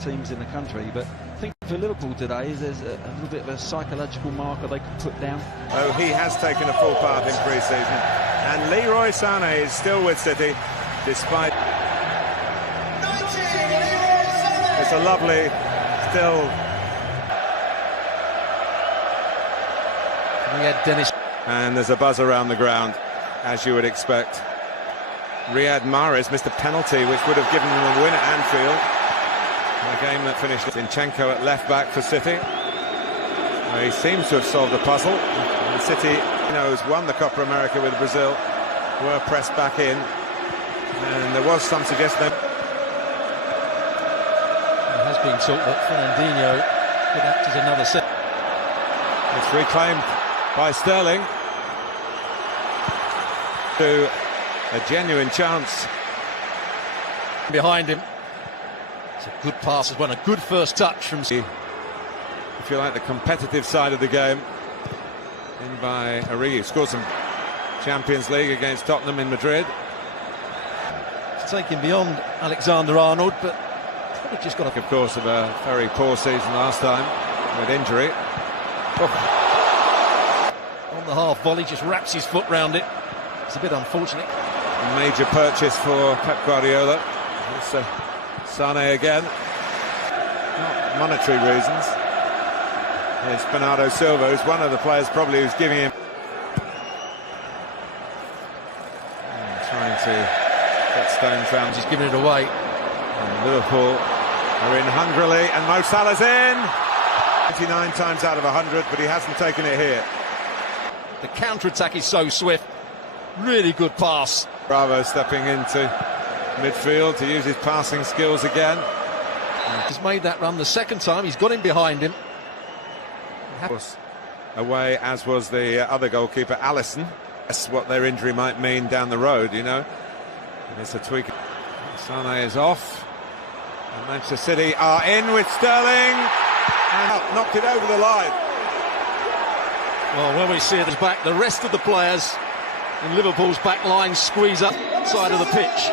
teams in the country, but I think for Liverpool today, there's a little bit of a psychological marker they could put down. Oh, he has taken a full part in pre-season, and Leroy Sané is still with City, despite... It's a lovely, still... We had Dennis. And there's a buzz around the ground, as you would expect. Riyad Mahrez missed a penalty, which would have given them a win at Anfield. A game that finished. Zinchenko at left-back for City. He seems to have solved the puzzle. And City, has won the Copa America with Brazil, were pressed back in. And there was some suggestion that... It has been thought that Fernandinho could act as another set. It's reclaimed by Sterling. To a genuine chance. Behind him. It's a good pass as well, a good first touch from... If you like, the competitive side of the game. In by Origi, scored some Champions League against Tottenham in Madrid. It's taken beyond Alexander-Arnold, but probably just got... Of course, of a very poor season last time with injury. Oh. On the half volley, just wraps his foot round it. It's a bit unfortunate. A major purchase for Pep Guardiola. It's Sané again. Not monetary reasons. Here's Bernardo Silva, who's one of the players probably who's giving him... trying to get stones round. He's giving it away. And Liverpool are in hungrily, and Mo Salah's in! 29 times out of 100, but he hasn't taken it here. The counter-attack is so swift. Really good pass. Bravo stepping into midfield to use his passing skills again. He's made that run the second time. He's got him behind him. Away, as was the other goalkeeper, Alisson. That's what their injury might mean down the road, And it's a tweak. Sané is off. And Manchester City are in with Sterling. And knocked it over the line. Well, when we see it back, the rest of the players in Liverpool's back line squeeze up side of the pitch.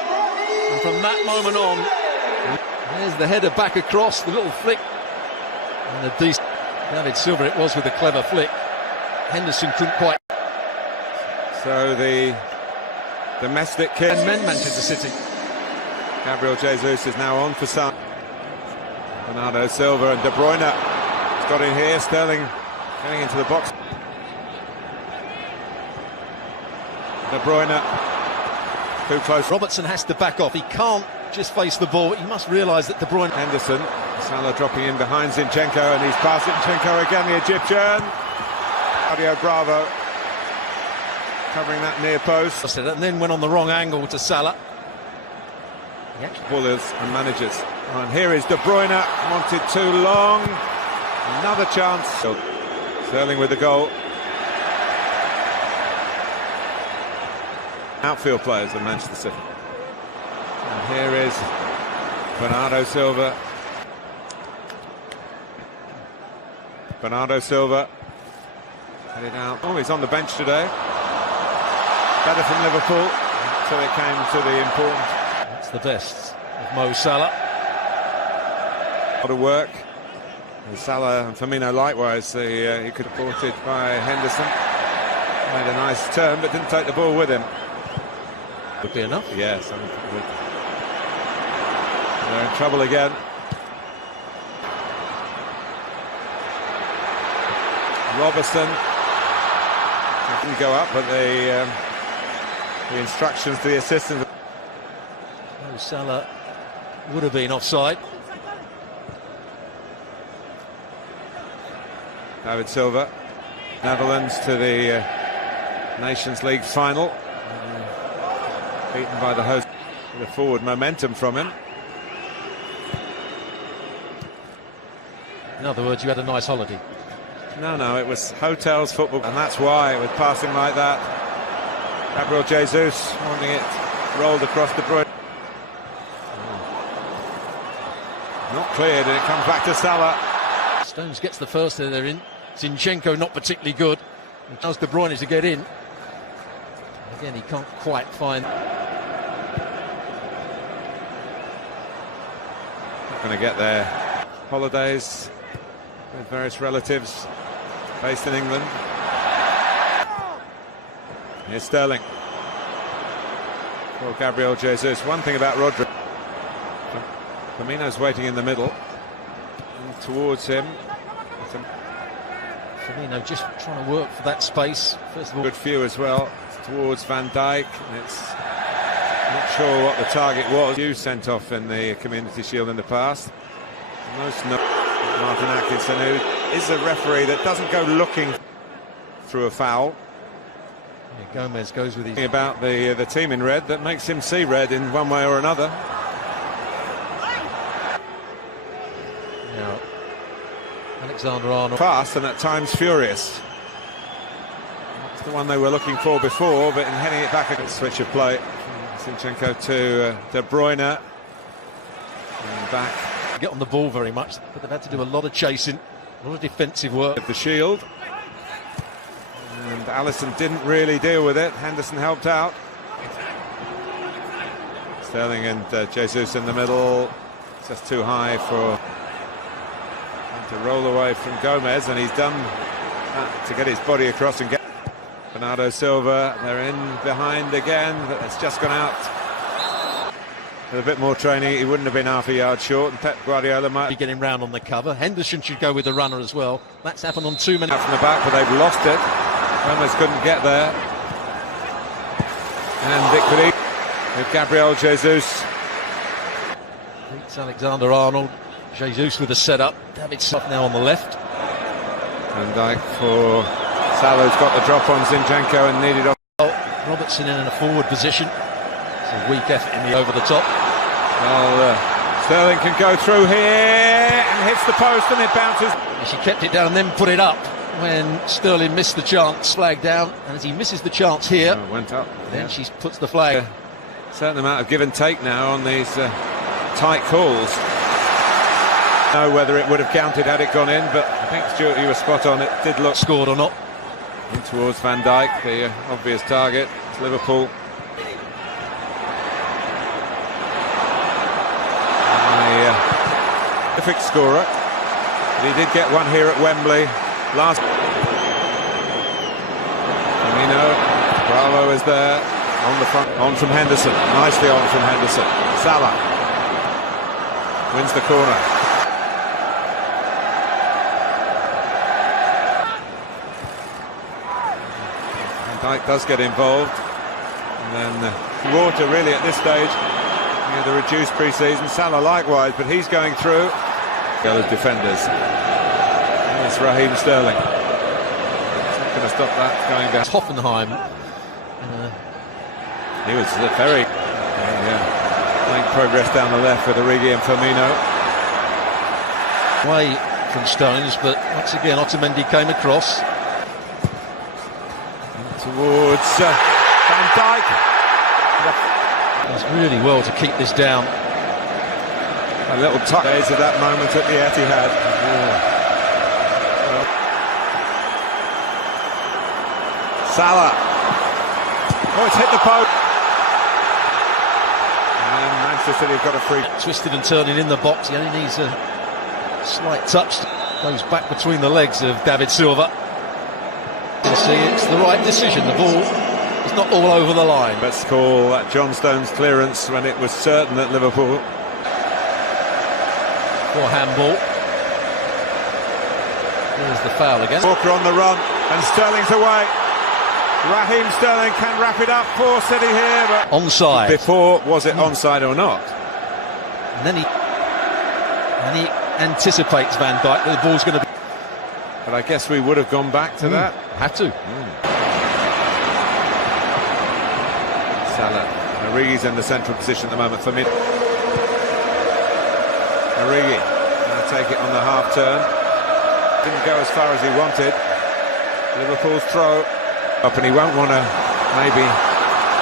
And from that moment on, there's the header back across, the little flick. And a decent... David Silva it was with a clever flick. Henderson couldn't quite... So the domestic kid... And men Manchester City. Gabriel Jesus is now on for some. Bernardo Silva and De Bruyne has got in here. Sterling getting into the box. De Bruyne too close. Robertson has to back off. He can't just face the ball. He must realise that De Bruyne... Henderson, Salah dropping in behind Zinchenko, and he's past Zinchenko again, the Egyptian. Claudio Bravo covering that near post. And then went on the wrong angle to Salah. Bullers and managers. And here is De Bruyne, wanted too long. Another chance. Sterling with the goal. Outfield players of Manchester City. And here is Bernardo Silva. Bernardo Silva headed out. Oh, he's on the bench today. Better from Liverpool until it came to the important. That's the best of Mo Salah. A lot of work. And Salah and Firmino likewise. He could have supported by Henderson. Made a nice turn, but didn't take the ball with him. Would be enough. Yes, I think it would. They're in trouble again. Robertson didn't go up, but the instructions to the assistant. Mo Salah would have been offside. David Silva, Netherlands to the Nations League final. Beaten by the host. The forward momentum from him. In other words, you had a nice holiday. No, it was hotels, football, and that's why with passing like that. Gabriel Jesus wanting it rolled across De Bruyne. Not cleared, and it comes back to Salah. Stones gets the first header in. Zinchenko not particularly good. And allows De Bruyne to get in. Again, he can't quite find. going to get their holidays with various relatives based in England. Here's Sterling for Gabriel Jesus. One thing about Rodri, Firmino's waiting in the middle, and towards him. Firmino just trying to work for that space. First of all, good few as well. It's towards Van Dijk. It's not sure what the target was. You sent off in the Community Shield in the past. Most Martin Atkinson, who is a referee that doesn't go looking through a foul. Yeah, Gomez goes with his... About the team in red that makes him see red in one way or another. Now, Alexander-Arnold. Fast and at times furious. That's the one they were looking for before, but in heading it back, a switch of play. Zinchenko to De Bruyne. And back. Get on the ball very much, but they've had to do a lot of chasing, a lot of defensive work. With the shield. And Alisson didn't really deal with it. Henderson helped out. Sterling and Jesus in the middle. It's just too high for him to roll away from Gomez, and he's done that to get his body across and get Bernardo Silva. They're in behind again, but it's just gone out. With a bit more training, he wouldn't have been half a yard short, and Pep Guardiola might be getting round on the cover. Henderson should go with the runner as well. That's happened on 2 minutes. Out from the back, but they've lost it. Gomez couldn't get there. And it could eat with Gabriel Jesus. Beats Alexander-Arnold. Jesus with a setup. David Silva now on the left. Van Dijk for Salah's got the drop on Zinchenko and needed off. Robertson in a forward position. It's a weak effort in the over the top. Well, Sterling can go through here and hits the post and it bounces. She kept it down and then put it up when Sterling missed the chance. Flag down, and as he misses the chance here, it went up. Then she puts the flag. A certain amount of give and take now on these tight calls. Know whether it would have counted had it gone in, but I think Stuart, you were spot on. It did look scored or not. In towards Van Dijk, the obvious target. It's Liverpool. Terrific scorer. But he did get one here at Wembley last. Firmino, Bravo is there on the front. On from Henderson, nicely on from Henderson. Salah wins the corner. Van Dijk does get involved, and then water really at this stage. The reduced pre-season. Salah likewise, but he's going through. The other defenders. It's Raheem Sterling. It's not going to stop that going down. Hoffenheim. He was very making progress down the left with Origi and Firmino. Away from Stones, but once again Otamendi came across. And towards Van Dijk. Does really well to keep this down. A little touch days at that moment at the Etihad. Well. Salah. Oh, it's hit the post. And Manchester City have got a free. Twisted and turning in the box. He only needs a slight touch. Goes back between the legs of David Silva. You see, it's the right decision. The ball. It's not all over the line. Let's call that John Stones clearance when it was certain that Liverpool. For handball. There's the foul again. Walker on the run, and Sterling's away. Raheem Sterling can wrap it up for City here, but onside. Before, was it onside or not? And then he anticipates Van Dijk that the ball's going to be. But I guess we would have gone back to that. Have to. Salah. Origi's in the central position at the moment for mid. Origi going to take it on the half turn. Didn't go as far as he wanted. Liverpool's throw up, and he won't want to maybe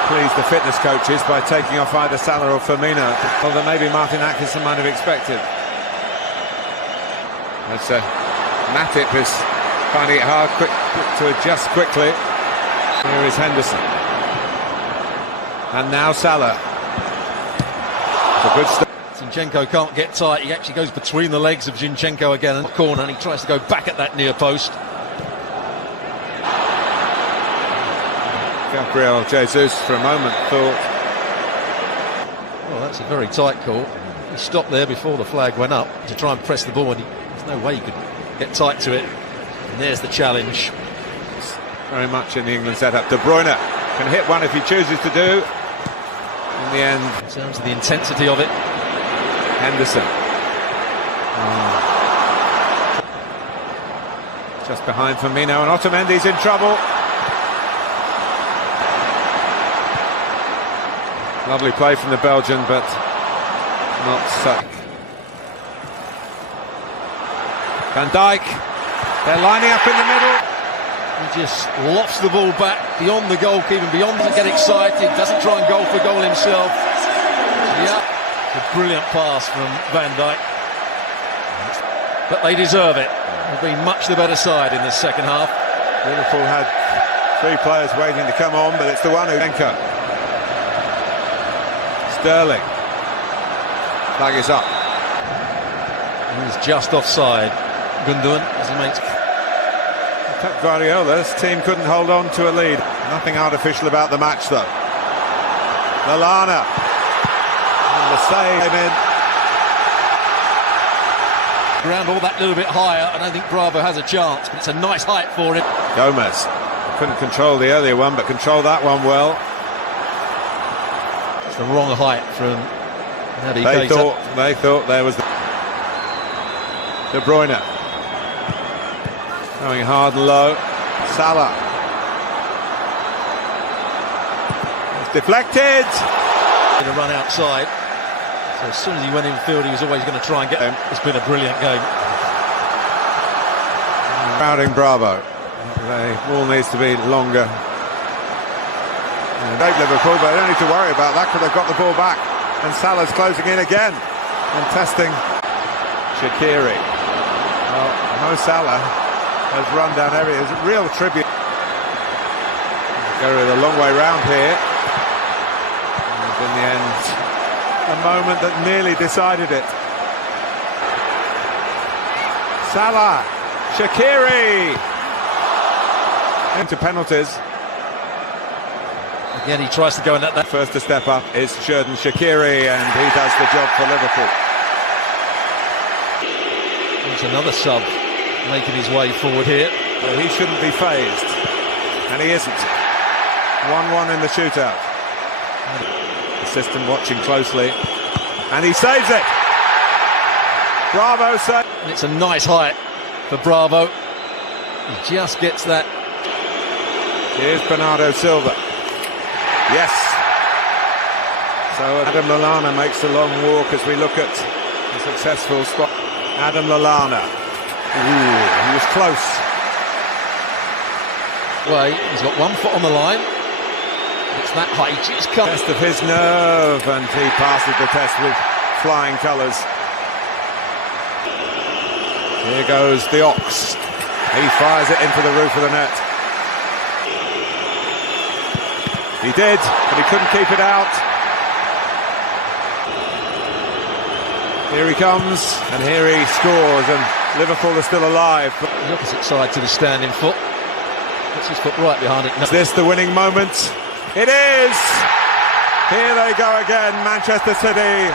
please the fitness coaches by taking off either Salah or Firmino, although maybe Martin Atkinson might have expected. That's Matip is finding it hard to adjust quickly. Here is Henderson. And now Salah. It's a good start. It's Zinchenko can't get tight. He actually goes between the legs of Zinchenko again in the corner, and he tries to go back at that near post. Gabriel Jesus for a moment thought, well, that's a very tight call. He stopped there before the flag went up to try and press the ball, and there's no way he could get tight to it. And there's the challenge. very much in the England setup. De Bruyne can hit one if he chooses to do. In the end, in terms of the intensity of it, Henderson. Just behind Firmino, and Otamendi's in trouble. Lovely play from the Belgian, but not such. Van Dijk, they're lining up in the middle. He just lofts the ball back beyond the goalkeeper, beyond to get excited, doesn't try and go for goal himself. Yeah, a brilliant pass from Van Dijk. But they deserve it. They've been much the better side in this second half. Liverpool had three players waiting to come on, but it's the one who... Sterling. Flag is up. He's just offside. Gundogan, as he makes... Pep Guardiola's team couldn't hold on to a lead. Nothing artificial about the match, though. Lallana. And the save came in. Ground all that little bit higher. I don't think Bravo has a chance, but it's a nice height for him. Gomez couldn't control the earlier one, but controlled that one well. It's the wrong height from Naby Keita. They thought there was the... De Bruyne going hard and low. Salah. It's deflected. Going to run outside. So as soon as he went in field, he was always going to try and get him. It's been a brilliant game. Crowding Bravo. The ball needs to be longer. They've Liverpool, but they don't need to worry about that because they've got the ball back. And Salah's closing in again and testing Shaqiri. Well, Mo Salah has run down every... It's a real tribute. Go a long way round here. And in the end, a moment that nearly decided it. Salah, Shaqiri into penalties. Again, he tries to go in that. First to step up is Xherdan Shaqiri, and he does the job for Liverpool. There's another sub making his way forward here. Well, he shouldn't be phased, and he isn't. 1-1 in the shootout. Assistant watching closely, and he saves it. Bravo saves. And it's a nice height for Bravo. He just gets that. Here's Bernardo Silva. Yes. So Adam Lallana makes a long walk as we look at the successful spot. Adam Lallana. Ooh, he was close. Well, he's got 1 foot on the line. It's that height. He just comes. Test of his nerve, and he passes the test with flying colours. Here goes the Ox. He fires it into the roof of the net. He did, but he couldn't keep it out. Here he comes, and here he scores, and Liverpool are still alive. But the opposite side to the standing foot. Puts his foot right behind it. Is this the winning moment? It is! Here they go again, Manchester City.